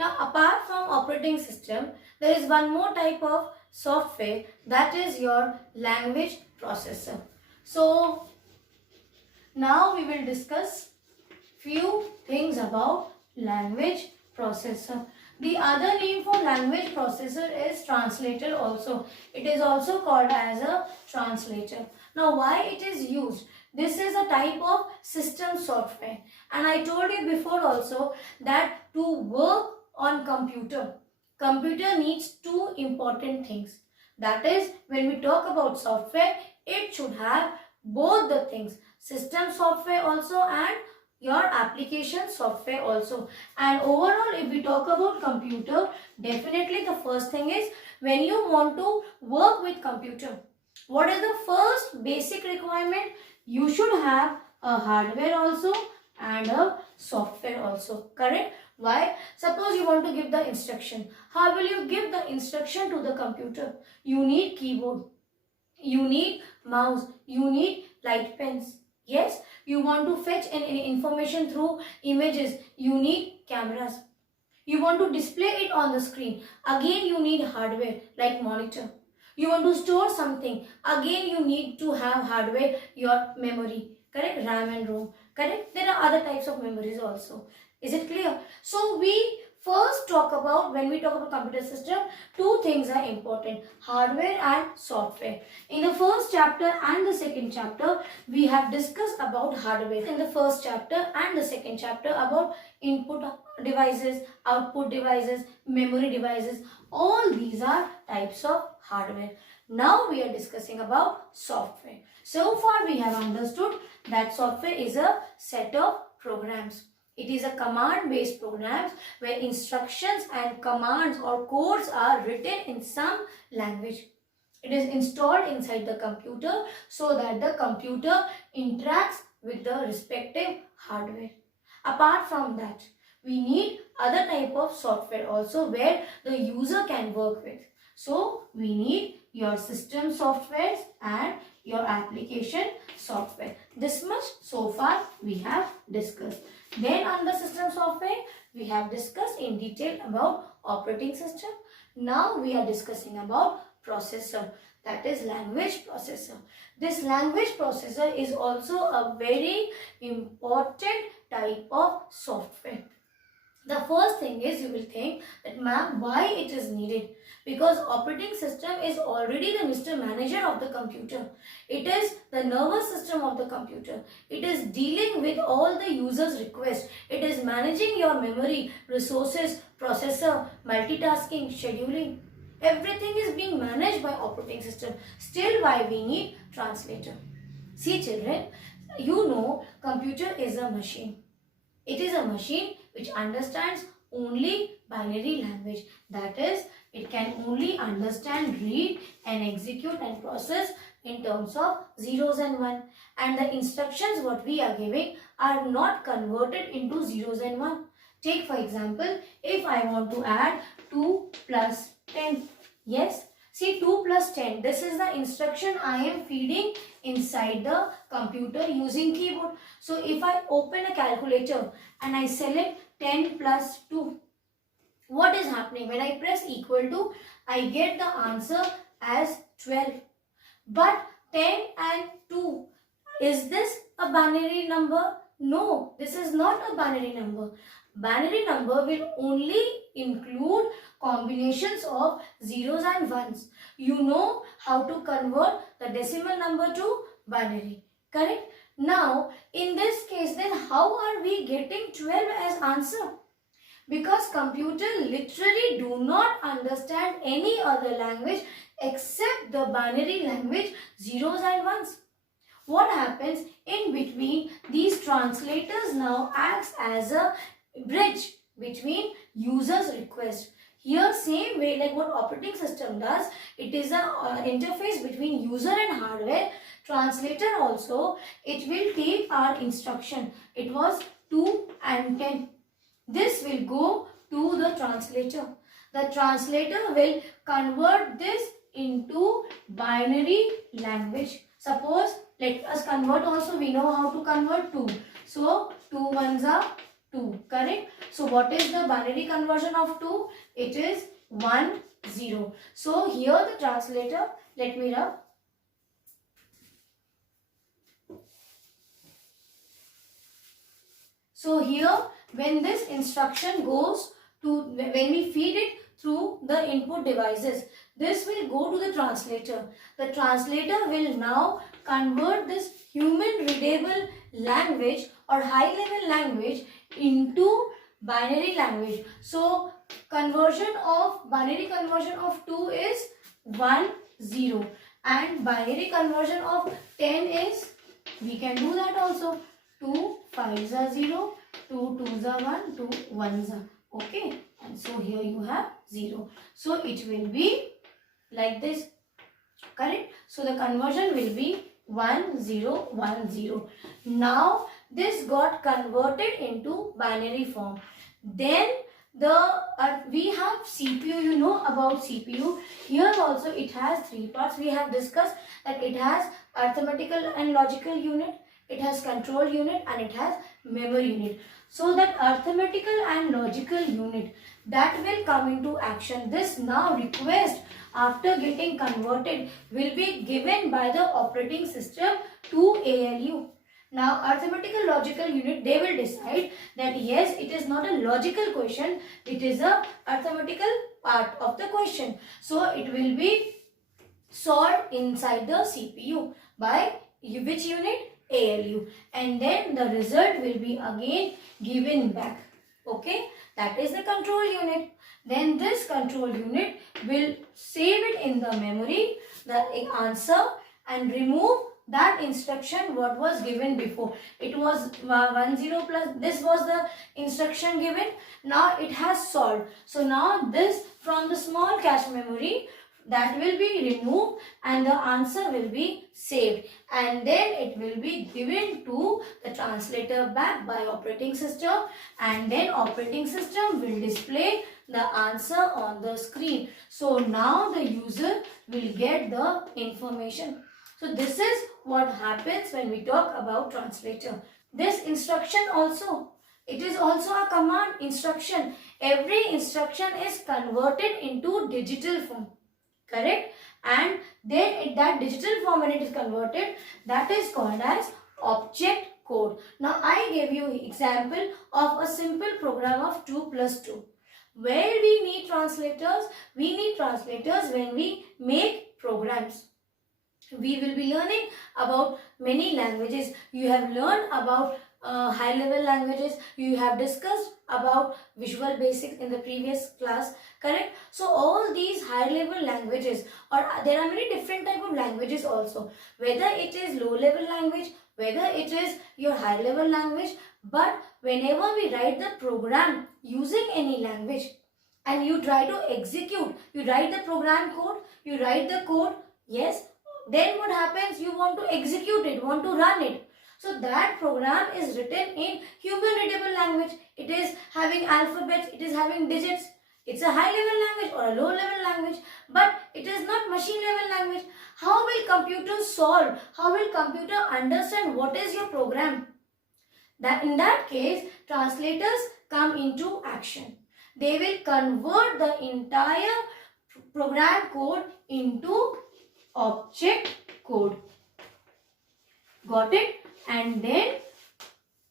Now, apart from operating system, there is one more type of software, that is your language processor. So, now we will discuss few things about language processor. The other name for language processor is translator also. It is also called as a translator. Now, why it is used? This is a type of system software, and I told you before also that to work on computer needs two important things. That is, when we talk about software, it should have both the things, system software also and your application software also. And overall, if we talk about computer, definitely the first thing is, when you want to work with computer, what is the first basic requirement? You should have a hardware also and a software also, correct? Why? Suppose you want to give the instruction. How will you give the instruction to the computer? You need keyboard, you need mouse, you need light pens. Yes, you want to fetch any information through images, you need cameras. You want to display it on the screen, again you need hardware like monitor. You want to store something, again you need to have hardware, your memory, correct? RAM and ROM, correct? There are other types of memories also. Is it clear? So we first talk about, when we talk about computer system, two things are important, hardware and software. In the first chapter and the second chapter, we have discussed about hardware. In the first chapter and the second chapter about input devices, output devices, memory devices. All these are types of hardware. Now we are discussing about software. So far we have understood that software is a set of programs. It is a command-based programs where instructions and commands or codes are written in some language. It is installed inside the computer so that the computer interacts with the respective hardware. Apart from that, we need other type of software also where the user can work with. So we need your system softwares and your application software. This much so far we have discussed. Then under system software, we have discussed in detail about operating system. Now we are discussing about processor, that is language processor. This language processor is also a very important type of software. The first thing is, you will think that ma'am, why it is needed? Because operating system is already the Mr. Manager of the computer. It is the nervous system of the computer. It is dealing with all the user's requests. It is managing your memory, resources, processor, multitasking, scheduling. Everything is being managed by operating system. Still, why we need translator? See children, you know computer is a machine. It is a machine which understands only binary language. That is, it can only understand, read and execute and process in terms of zeros and one. And the instructions what we are giving are not converted into zeros and one. Take for example, if I want to add 2 plus 10. Yes, see 2 plus 10. This is the instruction I am feeding inside the computer using keyboard. So if I open a calculator and I select 10 plus 2, what is happening? When I press equal to, I get the answer as 12. But 10 and 2, is this a binary number? No, this is not a binary number. Binary number will only include combinations of zeros and ones. You know how to convert the decimal number to binary, correct? Now, in this case, then how are we getting 12 as answer? Because computer literally do not understand any other language except the binary language zeros and ones. What happens in between, these translators now acts as a bridge between user's request. Here same way like what operating system does, it is a interface between user and hardware. Translator also, it will take our instruction. It was 2 and 10. This will go to the translator. The translator will convert this into binary language. Suppose let us convert also, we know how to convert 2. So 2 ones are 2. Correct? So what is the binary conversion of 2? It is 1, 0. So here the translator, let me rub. So here when this instruction goes to, when we feed it through the input devices, this will go to the translator. The translator will now convert this human readable language or high level language into binary language. So binary conversion of 2 is 1, 0, and binary conversion of 10 is, we can do that also, 2 5s are 0, 2 2s are 1, 2 1s are, okay, and so here you have 0. So it will be like this, correct? So the conversion will be 1 0 1 0. Now this got converted into binary form. Then we have CPU. You know about CPU. Here also it has 3 parts. We have discussed that it has arithmetical and logical unit, it has control unit, and it has memory unit. So that arithmetical and logical unit, that will come into action. This now request, after getting converted, will be given by the operating system to ALU. Now arithmetical logical unit, they will decide that yes, it is not a logical question, it is a arithmetical part of the question. So it will be solved inside the CPU by which unit? ALU, and then the result will be again given back. Okay, that is the control unit. Then this control unit will save it in the memory, the answer, and remove that instruction what was given before. It was 1 0 plus, this was the instruction given. Now it has solved. So now this, from the small cache memory, that will be removed and the answer will be saved, and then it will be given to the translator back by operating system, and then operating system will display the answer on the screen. So now the user will get the information. So this is what happens when we talk about translator. This instruction also, it is also a command instruction. Every instruction is converted into digital form. Correct? And then that digital form, when it is converted, that is called as object code. Now I gave you example of a simple program of 2 plus 2. Where we need translators? We need translators when we make programs. We will be learning about many languages. You have learned about high level languages. You have discussed about Visual Basic in the previous class, correct? So all these high level languages, or there are many different type of languages also, whether it is low level language, whether it is your high level language, but whenever we write the program using any language and you try to execute, you write the program code, you write the code, yes, then what happens? You want to execute it, want to run it. So that program is written in human readable language. It is having alphabets, it is having digits. It's a high level language or a low level language, but it is not machine level language. How will computer solve? How will computer understand what is your program? That in that case, translators come into action. They will convert the entire program code into object code. Got it? And then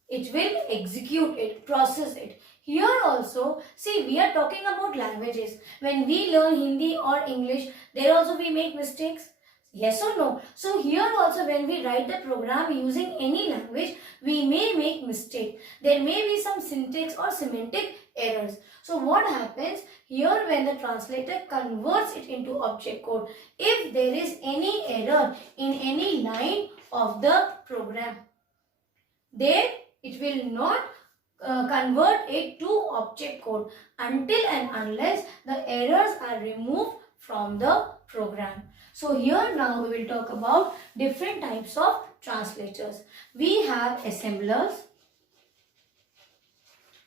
it will execute it, process it. Here also, see, we are talking about languages. When we learn Hindi or English, there also we make mistakes. Yes or no? So here also, when we write the program using any language, we may make mistake. There may be some syntax or semantic errors. So what happens here when the translator converts it into object code? If there is any error in any line of the program, then it will not convert it to object code until and unless the errors are removed from the program. So here now we will talk about different types of translators. We have assemblers,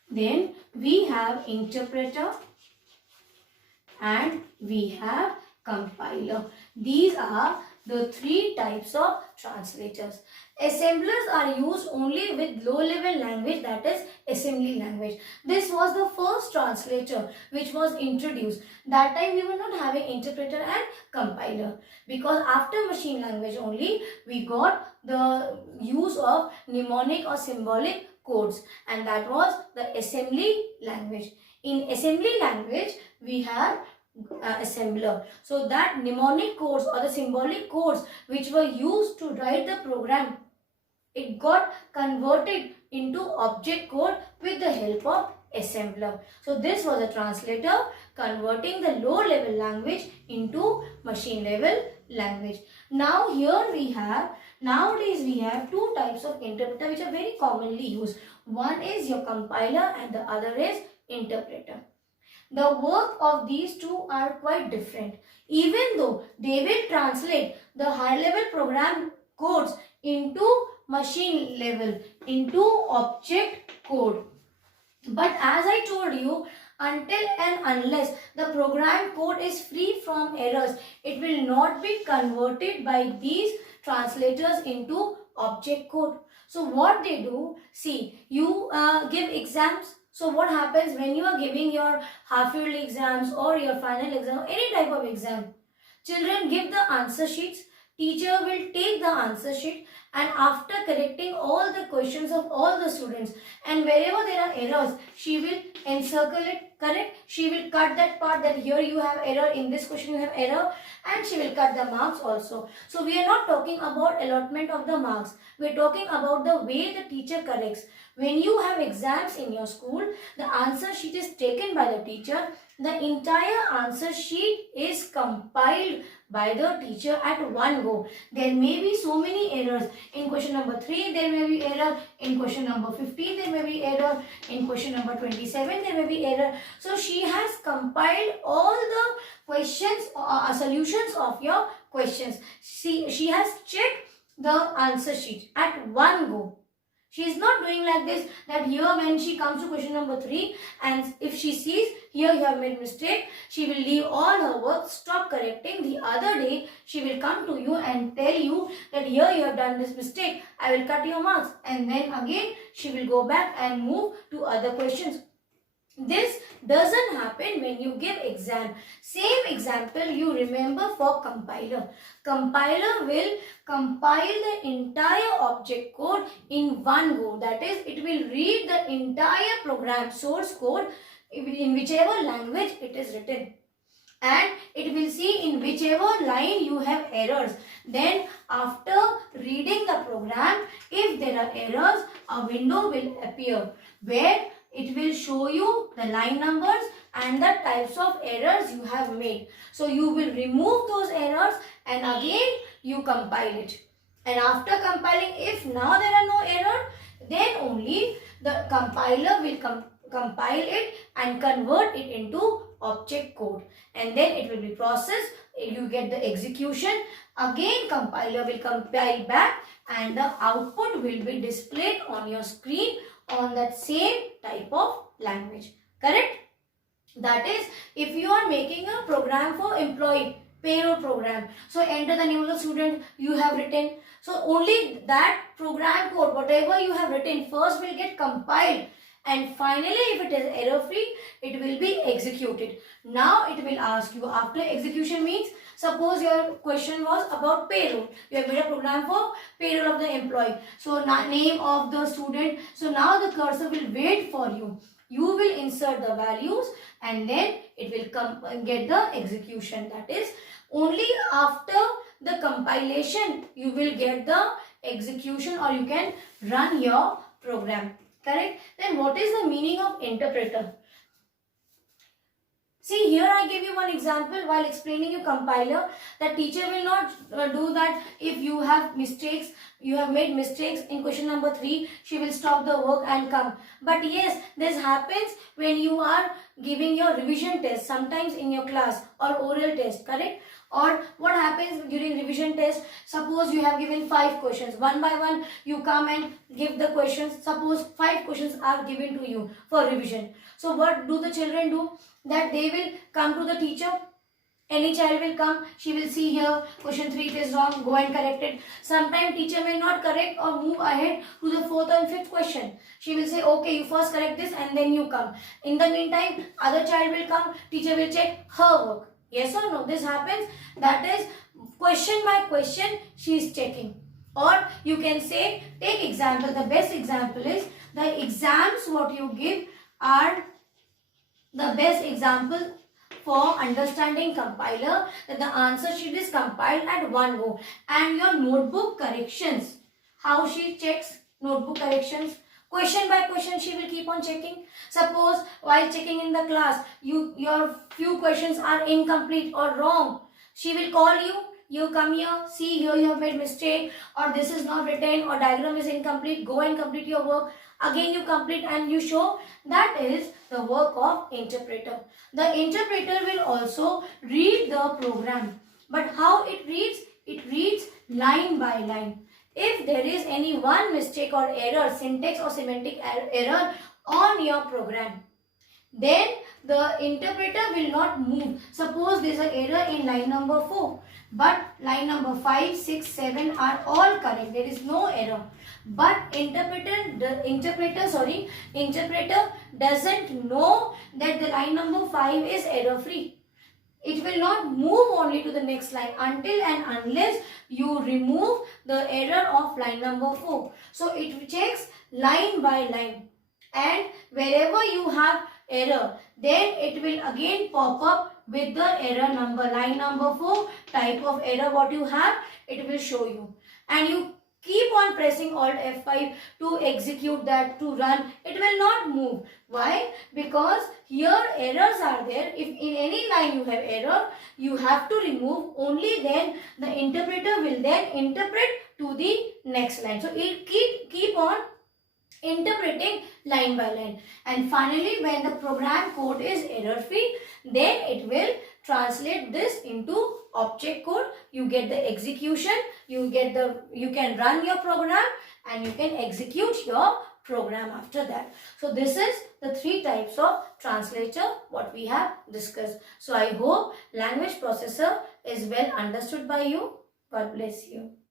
then we have interpreter, and we have compiler. These are the three types of translators. Assemblers are used only with low level language, that is assembly language. This was the first translator which was introduced. That time we were not having interpreter and compiler, because after machine language only we got the use of mnemonic or symbolic codes, and that was the assembly language. In assembly language we have assembler. So that mnemonic codes or the symbolic codes which were used to write the program, it got converted into object code with the help of assembler. So this was a translator converting the low level language into machine level language. Now here we have, nowadays we have two types of interpreter which are very commonly used. One is your compiler and the other is interpreter. The work of these two are quite different. Even though they will translate the high level program codes into machine level, into object code. But as I told you, until and unless the program code is free from errors, it will not be converted by these translators into object code. So what they do, see, you give exams. So what happens when you are giving your half yearly exams or your final exam or any type of exam? Children give the answer sheets. Teacher will take the answer sheet, and after correcting all the questions of all the students, and wherever there are errors, she will encircle it, correct? She will cut that part, that here you have error, in this question you have error, and she will cut the marks also. So we are not talking about allotment of the marks. We are talking about the way the teacher corrects. When you have exams in your school, the answer sheet is taken by the teacher. The entire answer sheet is compiled by the teacher at one go. There may be so many errors. In question number 3, there may be error. In question number 15, there may be error. In question number 27, there may be error. So she has compiled all the questions, solutions of your questions. She has checked the answer sheet at one go. She is not doing like this, that here when she comes to question number 3, and if she sees here you have made mistake, she will leave all her work, stop correcting. The other day she will come to you and tell you that here you have done this mistake, I will cut your marks, and then again she will go back and move to other questions. This doesn't happen when you give exam. Same example you remember for compiler. Compiler will compile the entire object code in one go. That is, it will read the entire program source code in whichever language it is written, and it will see in whichever line you have errors. Then after reading the program, if there are errors, a window will appear where it will show you the line numbers and the types of errors you have made. So you will remove those errors and again you compile it. And after compiling, if now there are no error, then only the compiler will compile it and convert it into object code, and then it will be processed. You get the execution. Again compiler will compile back and the output will be displayed on your screen on that same type of language, correct? That is, if you are making a program for employee payroll program, so enter the name of the student you have written, so only that program code, whatever you have written, first will get compiled, and finally if it is error free, it will be executed. Now it will ask you, after execution means, suppose your question was about payroll. You have made a program for payroll of the employee. So name of the student. So now the cursor will wait for you. You will insert the values and then it will come get the execution. That is, only after the compilation you will get the execution, or you can run your program, correct? Then what is the meaning of interpreter? See, here I gave you one example while explaining you compiler. The teacher will not do that. If you have mistakes, you have made mistakes in question number 3, she will stop the work and come. But yes, this happens when you are giving your revision test, sometimes in your class, or oral test, correct? Or what happens during revision test, suppose you have given 5 questions, one by one you come and give the questions. Suppose 5 questions are given to you for revision. So what do the children do? That they will come to the teacher Any child will come, she will see here question 3 it is wrong, go and correct it. Sometimes teacher may not correct or move ahead to the 4th and 5th question. She will say, okay, you first correct this and then you come. In the meantime, other child will come, teacher will check her work. Yes or no? This happens. That is question by question she is checking. Or you can say, take example, the best example is the exams what you give are the best example for understanding compiler, that the answer sheet is compiled at one go. And your notebook corrections, how she checks notebook corrections, question by question she will keep on checking. Suppose while checking in the class, your few questions are incomplete or wrong, she will call you. You come here, see here you have made mistake, or this is not written, or diagram is incomplete, go and complete your work. Again you complete and you show. That is the work of interpreter. The interpreter will also read the program. But how it reads? It reads line by line. If there is any one mistake or error, syntax or semantic error on your program, then the interpreter will not move. Suppose there is an error in line number 4, but line number 5, 6, 7 are all correct. There is no error. But interpreter doesn't know that the line number 5 is error free. It will not move only to the next line until and unless you remove the error of line number 4. So it checks line by line, and wherever you have error, then it will again pop up with the error number. Line number 4, type of error what you have, it will show you. And you keep on pressing Alt F5 to execute that, to run. It will not move. Why? Because here errors are there. If in any line you have error, you have to remove. Only then the interpreter will then interpret to the next line. So it keep on interpreting line by line, and finally when the program code is error free, then it will translate this into object code. You get the execution, you can run your program and you can execute your program after that. So this is the 3 types of translator what we have discussed. So I hope language processor is well understood by you. God bless you.